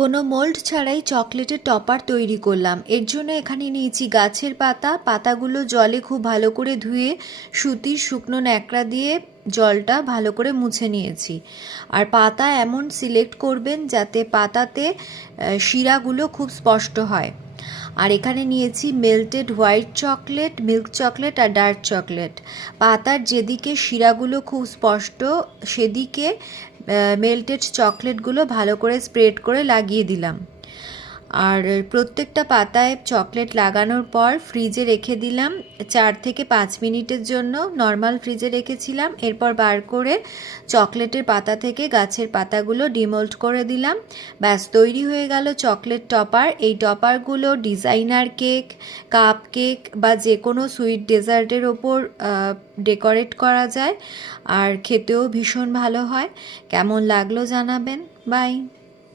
কোনো মোল্ড ছাড়াই চকলেটের টপার তৈরি করলাম। এর জন্য এখানে নিয়েছি গাছের পাতা। পাতাগুলো জলে খুব ভালো করে ধুয়ে সুতির শুকনো ন্যাকড়া দিয়ে জলটা ভালো করে মুছে নিয়েছি। আর পাতা এমন সিলেক্ট করবেন যাতে পাতাতে শিরাগুলো খুব স্পষ্ট হয়। আর এখানে নিয়েছি melted white chocolate, milk chocolate আর ডার্ক চকলেট। পাতার যেদিকে শিরাগুলো খুব স্পষ্ট সেদিকে মেল্টেড চকলেটগুলো ভালো করে স্প্রেড করে লাগিয়ে দিলাম। আর প্রত্যেকটা পাতায় চকলেট লাগানোর পর ফ্রিজে রেখে দিলাম 4 থেকে 5 মিনিটের জন্য। নর্মাল ফ্রিজে রেখেছিলাম। এরপর বার করে চকলেটের পাতা থেকে গাছের পাতাগুলো ডিমোল্ড করে দিলাম। ব্যাস তৈরি হয়ে গেল চকলেট টপার। এই টপারগুলো ডিজাইনার কেক, কাপ কেক বা যে কোনো সুইট ডেজার্টের ওপর ডেকোরেট করা যায়। আর খেতেও ভীষণ ভালো হয়। কেমন লাগলো জানাবেন। বাই।